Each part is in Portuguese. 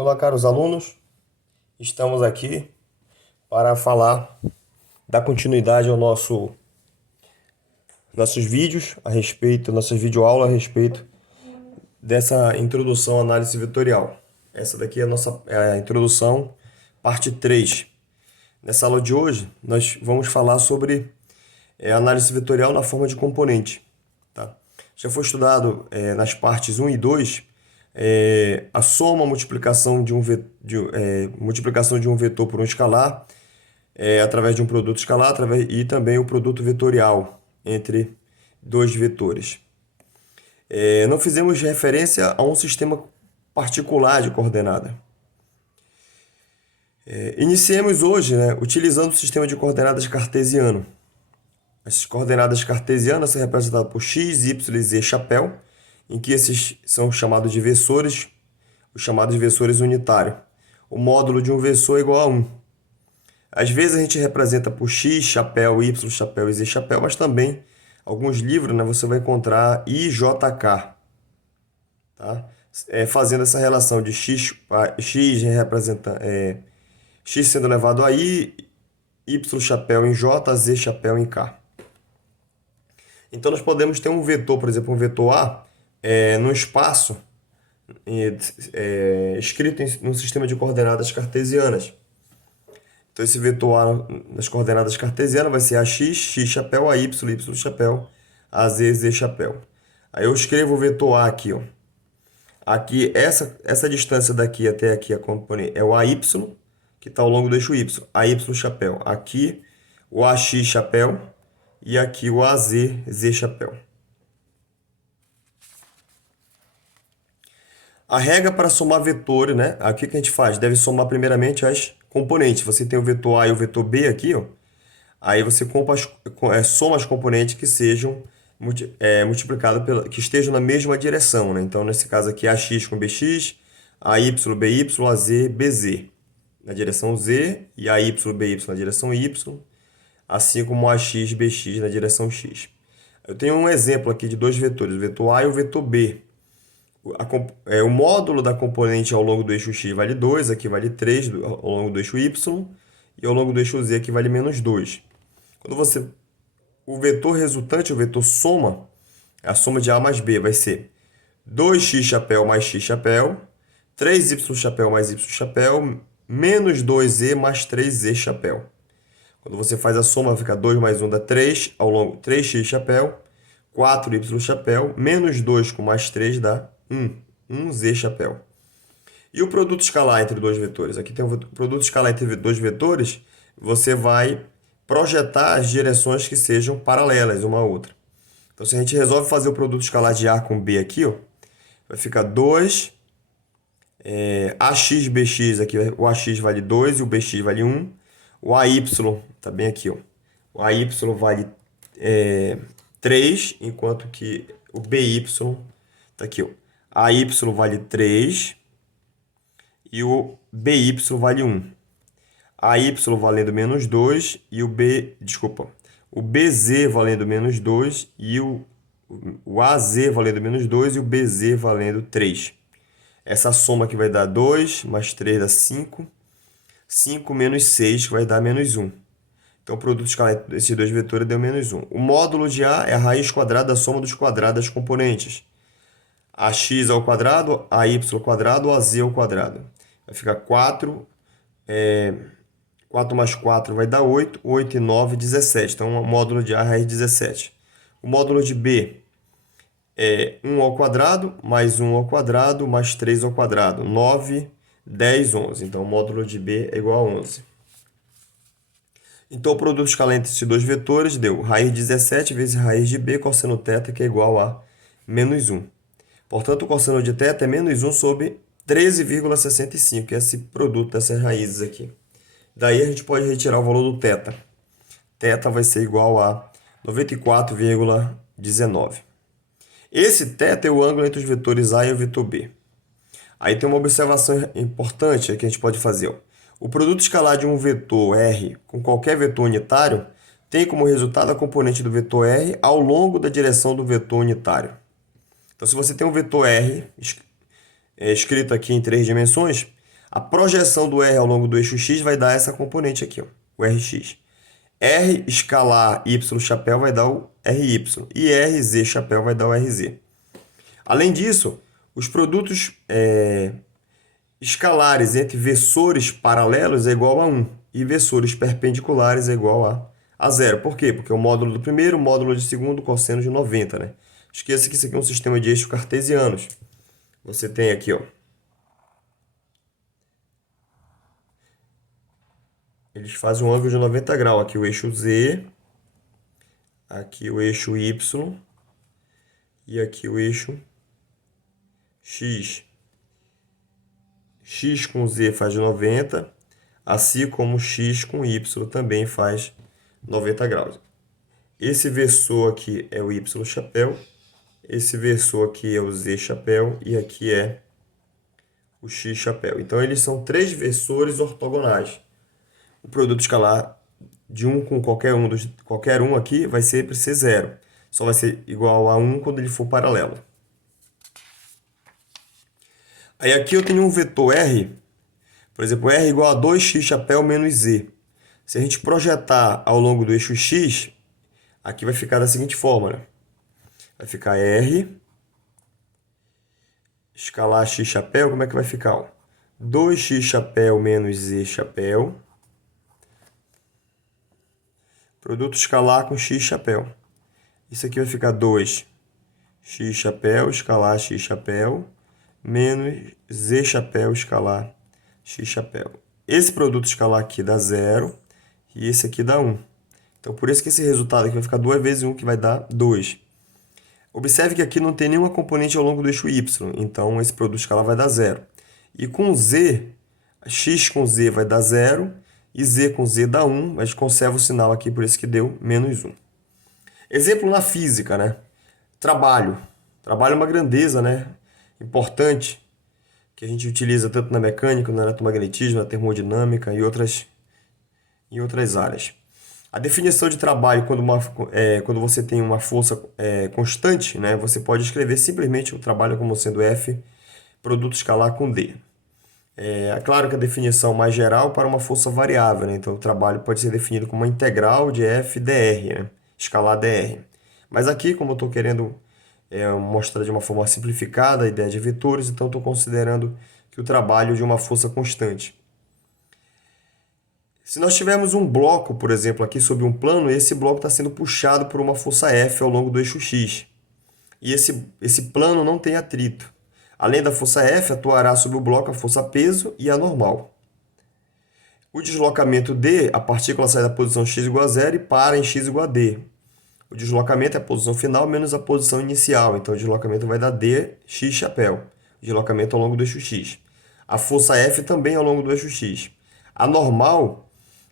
Olá, caros alunos. Estamos aqui para falar, dar continuidade ao nossos vídeos a respeito, nossas videoaulas a respeito dessa introdução à análise vetorial. Essa daqui é a introdução, parte 3. Nessa aula de hoje, nós vamos falar sobre análise vetorial na forma de componente. Tá? Já foi estudado nas partes 1 e 2 a soma, multiplicação de multiplicação de um vetor por um escalar, através de um produto escalar, e também o produto vetorial entre dois vetores. Não fizemos referência a um sistema particular de coordenada. Iniciemos hoje, utilizando o sistema de coordenadas cartesiano. As coordenadas cartesianas são representadas por x, y e z chapéu, em que esses são chamados de versores, os chamados versores unitários. O módulo de um versor é igual a 1. Às vezes a gente representa por x, chapéu, y, chapéu e z chapéu, mas também alguns livros você vai encontrar IJK, tá? Fazendo essa relação de x representa x sendo elevado a i, y chapéu em j, z chapéu em k. Então nós podemos ter um vetor, por exemplo, um vetor A, no espaço escrito num sistema de coordenadas cartesianas. Então esse vetor A nas coordenadas cartesianas vai ser AX, x chapéu, AY, y chapéu, AZ, z chapéu. Aí eu escrevo o vetor A aqui, ó. Aqui, essa distância daqui até aqui, a componente, é o AY, que está ao longo do eixo Y. AY chapéu. Aqui, o AX chapéu. E aqui o AZ, z chapéu. A regra para somar vetores, Aqui o que a gente faz? Deve somar primeiramente as componentes. Você tem o vetor A e o vetor B aqui, ó. Aí você soma as componentes que sejam multiplicadas que estejam na mesma direção, Então, nesse caso aqui, AX com BX, AY, BY, AZ, BZ. Na direção Z e AY, BY na direção Y, assim como o AX, BX na direção X. Eu tenho um exemplo aqui de dois vetores, o vetor A e o vetor B. O módulo da componente ao longo do eixo X vale 2, aqui vale 3 ao longo do eixo Y, e ao longo do eixo Z aqui vale menos 2. O vetor resultante, o vetor soma, a soma de A mais B vai ser 2x chapéu mais x chapéu, 3y chapéu mais y chapéu, menos 2z mais 3z chapéu. Quando você faz a soma, fica 2 mais 1 dá 3, ao longo 3x chapéu, 4y chapéu, menos 2 com mais 3 dá 1z chapéu. E o produto escalar entre dois vetores? Aqui tem o produto escalar entre dois vetores, você vai projetar as direções que sejam paralelas uma à outra. Então, se a gente resolve fazer o produto escalar de A com B aqui, ó, vai ficar 2, AX, BX, aqui o AX vale 2 e o BX vale 1. O AY, tá bem aqui, ó. O AY vale 3, enquanto que o BY tá aqui, ó. AY vale 3 e o BY vale 1. AY valendo menos 2 e o BZ valendo menos 2 e o AZ valendo menos 2 e o BZ valendo 3. Essa soma aqui vai dar 2, mais 3 dá 5. 5 menos 6 vai dar menos 1. Então, o produto escalar desses dois vetores deu menos 1. O módulo de A é a raiz quadrada da soma dos quadrados das componentes. AX ao quadrado, AY ao quadrado, AZ ao quadrado. Vai ficar 4. 4 mais 4 vai dar 8. 8 e 9, 17. Então, o módulo de A é a raiz 17. O módulo de B é 1 ao quadrado, mais 1 ao quadrado, mais 3 ao quadrado. 9, 10, 11. Então, o módulo de B é igual a 11. Então, o produto escalar entre esses dois vetores deu raiz 17 vezes raiz de B, cosseno θ, que é igual a menos 1. Portanto, o cosseno de θ é menos 1 sobre 13,65, que é esse produto dessas raízes aqui. Daí, a gente pode retirar o valor do θ. Θ vai ser igual a 94,19. Esse θ é o ângulo entre os vetores A e o vetor B. Aí tem uma observação importante que a gente pode fazer. O produto escalar de um vetor R com qualquer vetor unitário tem como resultado a componente do vetor R ao longo da direção do vetor unitário. Então, se você tem um vetor R escrito aqui em 3 dimensões, A projeção do R ao longo do eixo X vai dar essa componente aqui, ó, o Rx. R escalar Y chapéu vai dar o Ry. E RZ chapéu vai dar o Rz. Além disso, os produtos escalares entre versores paralelos é igual a 1. E versores perpendiculares é igual a zero. Por quê? Porque o módulo do primeiro, o módulo de segundo, cosseno de 90, né? Esqueça que isso aqui é um sistema de eixos cartesianos. Você tem aqui, ó. Eles fazem um ângulo de 90 graus. Aqui o eixo Z, aqui o eixo Y e aqui o eixo X. X com Z faz 90, assim como X com Y também faz 90 graus. Esse versor aqui é o Y chapéu, esse versor aqui é o Z chapéu e aqui é o X chapéu. Então, eles são três versores ortogonais. O produto escalar de um com qualquer um aqui vai sempre ser zero. Só vai ser igual a 1 quando ele for paralelo. Aí aqui eu tenho um vetor R, por exemplo, R igual a 2x chapéu menos Z. Se a gente projetar ao longo do eixo X, aqui vai ficar da seguinte forma, né? Vai ficar R, escalar x chapéu, como é que vai ficar? Ó? 2x chapéu menos Z chapéu, produto escalar com x chapéu. Isso aqui vai ficar 2x chapéu, escalar x chapéu, menos Z chapéu, escalar x chapéu. Esse produto escalar aqui dá 0 e esse aqui dá 1. Então, por isso que esse resultado aqui vai ficar 2 vezes 1, que vai dar 2. Observe que aqui não tem nenhuma componente ao longo do eixo Y, então esse produto escalar vai dar 0. E com Z, x com Z vai dar 0 e Z com Z dá 1, mas conserva o sinal aqui, por isso que deu menos 1. Exemplo na física, né? Trabalho. Trabalho é uma grandeza, né? Importante, que a gente utiliza tanto na mecânica, no eletromagnetismo, na termodinâmica e outras áreas. A definição de trabalho, quando você tem uma força constante, né, você pode escrever simplesmente o trabalho como sendo F, produto escalar com D. É claro que a definição mais geral para uma força variável, né? Então o trabalho pode ser definido como uma integral de F dr, né? Escalar dr. Mas aqui, como eu estou querendo mostrar de uma forma simplificada a ideia de vetores, então estou considerando que o trabalho é de uma força constante. Se nós tivermos um bloco, por exemplo, aqui sobre um plano, esse bloco está sendo puxado por uma força F ao longo do eixo X. E esse plano não tem atrito. Além da força F, atuará sobre o bloco a força peso e a normal. O deslocamento D, a partícula sai da posição x igual a 0 e para em x igual a D. O deslocamento é a posição final menos a posição inicial. Então, o deslocamento vai dar D, x chapéu. Deslocamento ao longo do eixo X. A força F também ao longo do eixo X. A normal,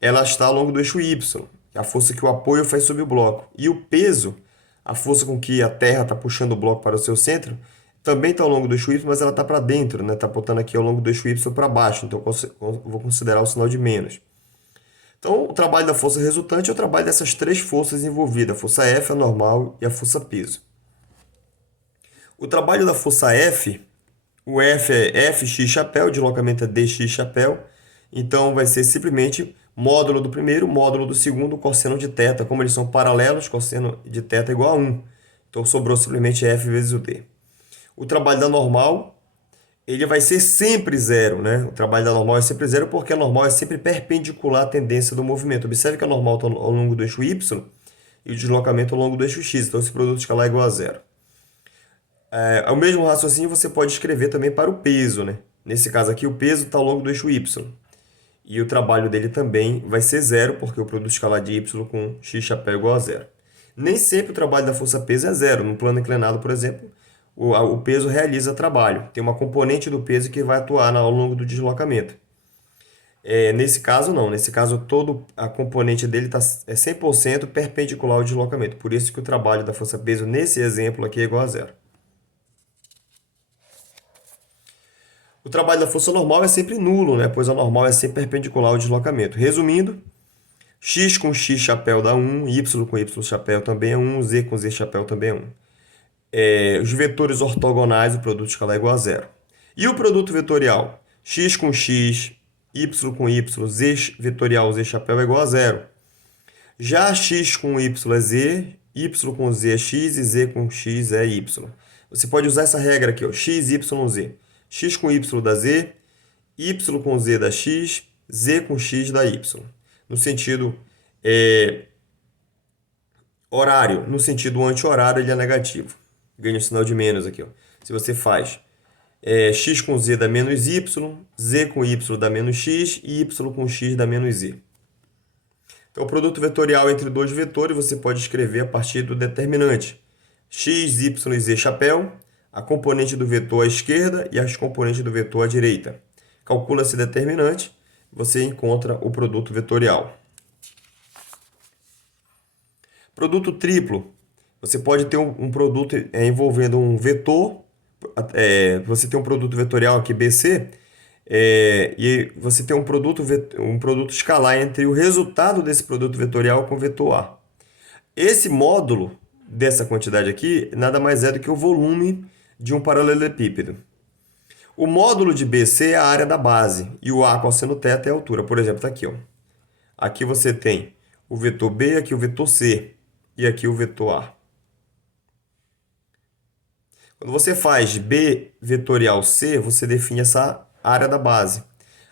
ela está ao longo do eixo Y, a força que o apoio faz sobre o bloco. E o peso, a força com que a Terra está puxando o bloco para o seu centro, também está ao longo do eixo Y, mas ela está para dentro, né? Está botando aqui ao longo do eixo Y para baixo. Então, eu vou considerar o sinal de menos. Então, o trabalho da força resultante é o trabalho dessas três forças envolvidas, a força F, a normal e a força peso. O trabalho da força F, o F é Fx chapéu, o deslocamento é dx chapéu, então vai ser simplesmente módulo do primeiro, módulo do segundo, cosseno de θ. Como eles são paralelos, cosseno de θ é igual a 1. Então, sobrou simplesmente F vezes o D. O trabalho da normal, ele vai ser sempre zero, né? O trabalho da normal é sempre zero porque a normal é sempre perpendicular à tendência do movimento. Observe que a normal está ao longo do eixo Y e o deslocamento ao longo do eixo X. Então, esse produto escalar é igual a zero. O mesmo raciocínio você pode escrever também para o peso, né? Nesse caso aqui, o peso está ao longo do eixo Y. E o trabalho dele também vai ser zero, porque o produto escalar de Y com x chapéu é igual a zero. Nem sempre o trabalho da força peso é zero. No plano inclinado, por exemplo, o peso realiza trabalho. Tem uma componente do peso que vai atuar ao longo do deslocamento. Nesse caso, não. Nesse caso, toda a componente dele é 100% perpendicular ao deslocamento. Por isso que o trabalho da força peso, nesse exemplo aqui, é igual a zero. O trabalho da força normal é sempre nulo, né? Pois a normal é sempre perpendicular ao deslocamento. Resumindo, x com x chapéu dá 1, y com y chapéu também é 1, z com z chapéu também é 1. Os vetores ortogonais, o produto escalar é igual a zero. E o produto vetorial? x com x, y com y, z vetorial, z chapéu é igual a zero. Já x com y é z, y com z é x e z com x é y. Você pode usar essa regra aqui, ó, x, y, z. X com y dá z, y com z dá x, z com x dá y. No sentido horário, no sentido anti-horário, ele é negativo. Ganha o sinal de menos aqui, ó. Se você faz x com z dá menos y, z com y dá menos x e y com x dá menos z. Então, o produto vetorial entre dois vetores você pode escrever a partir do determinante. X, y e z chapéu, a componente do vetor à esquerda e as componentes do vetor à direita. Calcula esse determinante, você encontra o produto vetorial. Produto triplo. Você pode ter um produto envolvendo um vetor. Você tem um produto vetorial aqui, BC, e você tem um produto escalar entre o resultado desse produto vetorial com o vetor A. Esse módulo dessa quantidade aqui nada mais é do que o volume de um paralelepípedo. O módulo de BC é a área da base e o A cosseno θ é a altura. Por exemplo, está aqui, ó. Aqui você tem o vetor B, aqui o vetor C e aqui o vetor A. Quando você faz B vetorial C, você define essa área da base.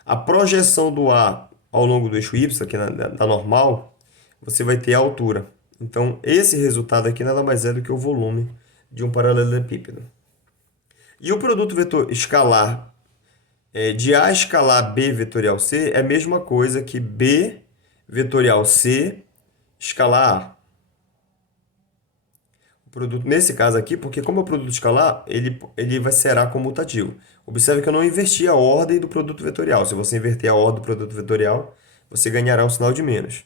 A projeção do A ao longo do eixo Y, aqui na normal, você vai ter a altura. Então, esse resultado aqui nada mais é do que o volume de um paralelepípedo. E o produto vetor escalar de A escalar B vetorial C é a mesma coisa que B vetorial C escalar A. Produto, nesse caso aqui, porque como é o produto escalar, ele será comutativo. Observe que eu não inverti a ordem do produto vetorial. Se você inverter a ordem do produto vetorial, você ganhará um sinal de menos.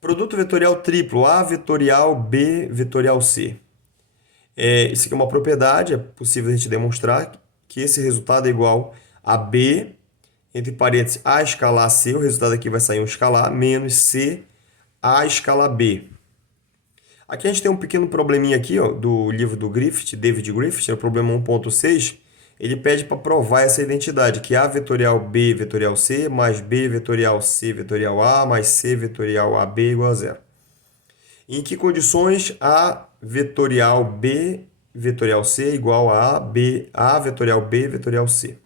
Produto vetorial triplo, A vetorial, B vetorial C. Isso aqui é uma propriedade, é possível a gente demonstrar que esse resultado é igual a B, entre parênteses, A escalar C, o resultado aqui vai sair um escalar, menos C A escalar B. Aqui a gente tem um pequeno probleminha aqui, ó, do livro do Griffith, David Griffith, é o problema 1.6. Ele pede para provar essa identidade, que A vetorial B vetorial C mais B vetorial C vetorial A mais C vetorial AB é igual a zero. Em que condições A vetorial B vetorial C é igual a A vetorial B vetorial C?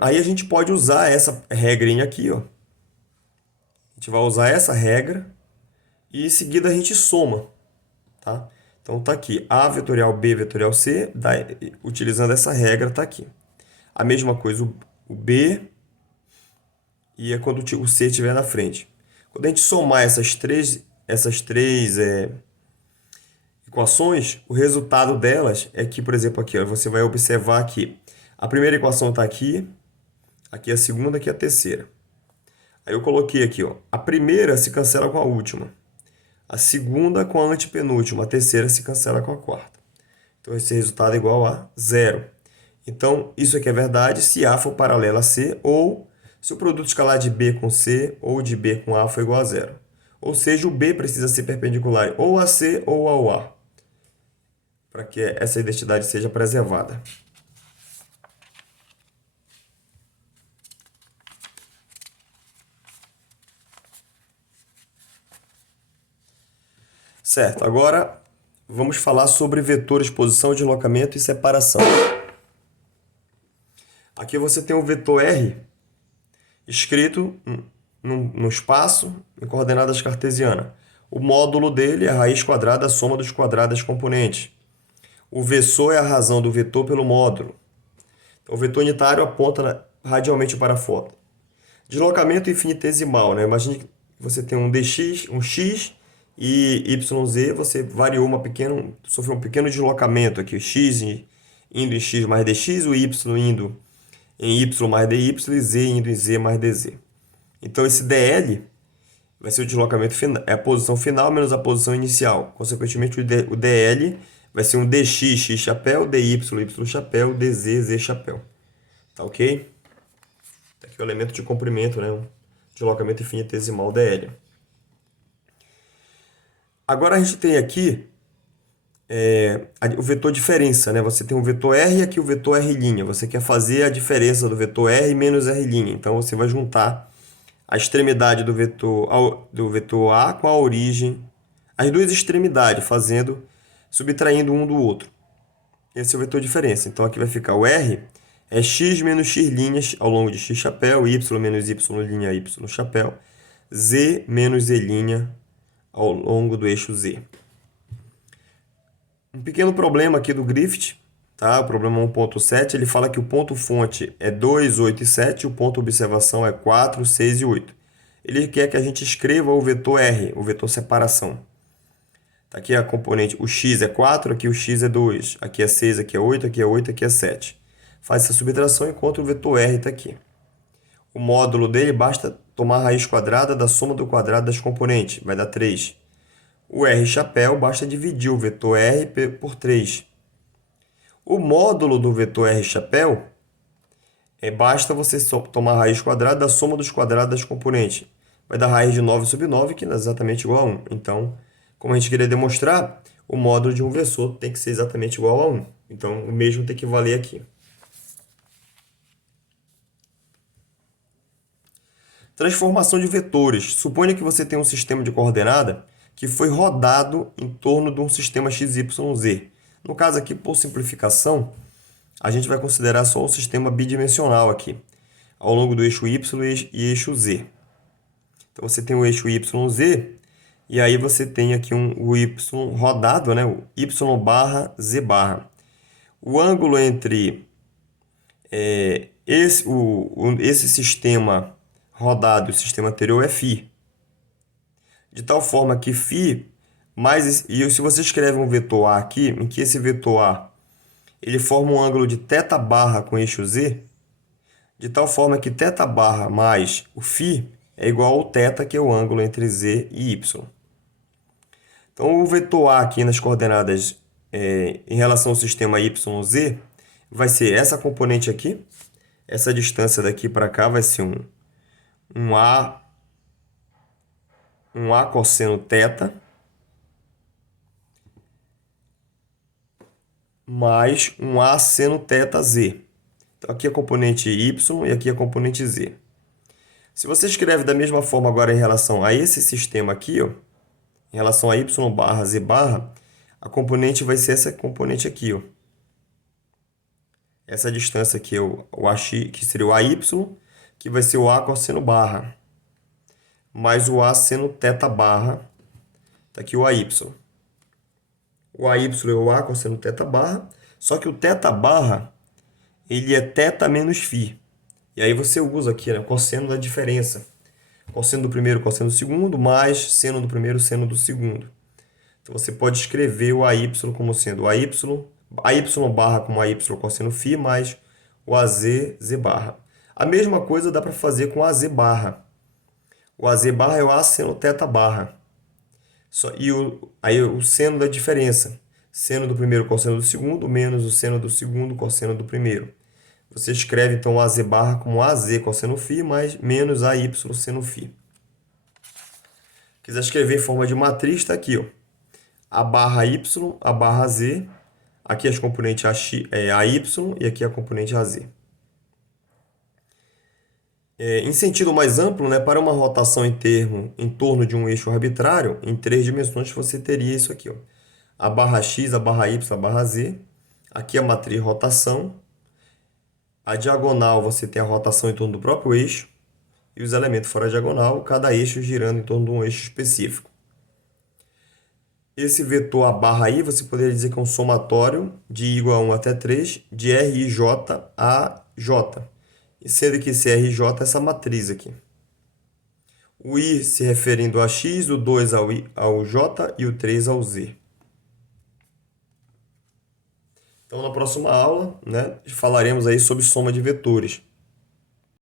Aí a gente pode usar essa regrinha aqui, ó. A gente vai usar essa regra e em seguida a gente soma, tá? Então tá aqui, A vetorial B vetorial C, utilizando essa regra, tá aqui. A mesma coisa o B e é quando o C estiver na frente. Quando a gente somar essas três equações, o resultado delas é que, por exemplo, aqui, ó, você vai observar que a primeira equação está aqui a segunda, aqui a terceira. Aí eu coloquei aqui, ó, a primeira se cancela com a última, a segunda com a antepenúltima, a terceira se cancela com a quarta. Então esse resultado é igual a zero. Então isso aqui é verdade se A for paralelo a C ou se o produto escalar de B com C ou de B com A for igual a zero. Ou seja, o B precisa ser perpendicular ou a C ou ao A, para que essa identidade seja preservada. Certo, agora vamos falar sobre vetores, posição, deslocamento e separação. Aqui você tem o vetor R escrito no espaço em coordenadas cartesianas. O módulo dele é a raiz quadrada da soma dos quadrados das componentes. O versor é a razão do vetor pelo módulo. Então, o vetor unitário aponta radialmente para fora. Deslocamento infinitesimal, né? Imagine que você tem um dx, um x e YZ, você sofreu um pequeno deslocamento aqui, x indo em x mais dx, o y indo em y mais dy e z indo em z mais dz. Então esse dl vai ser o deslocamento final, é a posição final menos a posição inicial. Consequentemente, o dl vai ser um dx, x chapéu, dy, y chapéu, dz, z chapéu. Tá ok? Aqui o elemento de comprimento, né? Um deslocamento infinitesimal dl. Agora a gente tem aqui o vetor diferença, né? Você tem o vetor R e aqui o vetor R'. Você quer fazer a diferença do vetor R menos R'. Então, você vai juntar a extremidade do vetor A com a origem, as duas extremidades, subtraindo um do outro. Esse é o vetor diferença. Então, aqui vai ficar o R é x menos x' ao longo de x chapéu, y menos y' y chapéu, z menos z' ao longo do eixo z. Um pequeno problema aqui do Griffith, tá? O problema 1.7, ele fala que o ponto fonte é 2, 8 e 7, o ponto observação é 4, 6 e 8. Ele quer que a gente escreva o vetor R, o vetor separação. Tá aqui a componente, o x é 4, aqui o x é 2, aqui é 6, aqui é 8, aqui é 8, aqui é 7. Faz essa subtração enquanto o vetor R está aqui. O módulo dele basta tomar a raiz quadrada da soma do quadrado das componentes, vai dar 3. O R chapéu basta dividir o vetor R por 3. O módulo do vetor R chapéu basta você tomar a raiz quadrada da soma dos quadrados das componentes. Vai dar raiz de 9 sobre 9, que é exatamente igual a 1. Então, como a gente queria demonstrar, o módulo de um vetor tem que ser exatamente igual a 1. Então, o mesmo tem que valer aqui. Transformação de vetores. Suponha que você tem um sistema de coordenada que foi rodado em torno de um sistema XYZ. No caso aqui, por simplificação, a gente vai considerar só um sistema bidimensional aqui, ao longo do eixo Y e eixo Z. Então, você tem o eixo YZ, e aí você tem aqui o Y rodado, né? O Y barra Z barra. O ângulo entre esse sistema rodado e o sistema anterior é φ. De tal forma que φ, e se você escreve um vetor A aqui, em que esse vetor A ele forma um ângulo de θ barra com eixo Z, de tal forma que θ barra mais o φ é igual ao θ, que é o ângulo entre Z e Y. Então, o vetor A aqui nas coordenadas em relação ao sistema YZ vai ser essa componente aqui. Essa distância daqui para cá vai ser um A cosseno θ mais um A seno θz. Então, aqui é a componente Y e aqui é a componente Z. Se você escreve da mesma forma agora em relação a esse sistema aqui, ó, em relação a Y barra Z barra, a componente vai ser essa componente aqui, ó. Essa distância aqui é o AX, que seria o AY, que vai ser o A cosseno barra, mais o A seno θ barra, está aqui o AY. O AY é o A cosseno θ barra, só que o θ barra, ele é θ menos φ. E aí você usa aqui, né, o cosseno da diferença. Cosseno do primeiro, cosseno do segundo, mais seno do primeiro, seno do segundo. Então, você pode escrever o AY como sendo AY barra como AY cosseno φ, mais o AZ, Z barra. A mesma coisa dá para fazer com AZ barra. O AZ barra é o A seno θ barra. Aí o seno da diferença. Seno do primeiro, cosseno do segundo, menos o seno do segundo, cosseno do primeiro. Você escreve, então, o AZ barra como AZ cosseno φ, mais menos AY seno φ. Quiser escrever em forma de matriz, está aqui, ó. A barra Y, a barra Z. Aqui as componentes AY e aqui a componente AZ. Em sentido mais amplo, né, para uma rotação em torno de um eixo arbitrário, em 3 dimensões, você teria isso aqui, ó. A barra X, a barra Y, a barra Z. Aqui a matriz rotação. A diagonal você tem a rotação em torno do próprio eixo. E os elementos fora da diagonal, cada eixo girando em torno de um eixo específico. Esse vetor A barra I, você poderia dizer que é um somatório de I igual a 1 até 3, de RJ a J. E sendo que esse RJ é essa matriz aqui. O I se referindo a X, o 2 ao J e o 3 ao Z. Então, na próxima aula, né, falaremos aí sobre soma de vetores.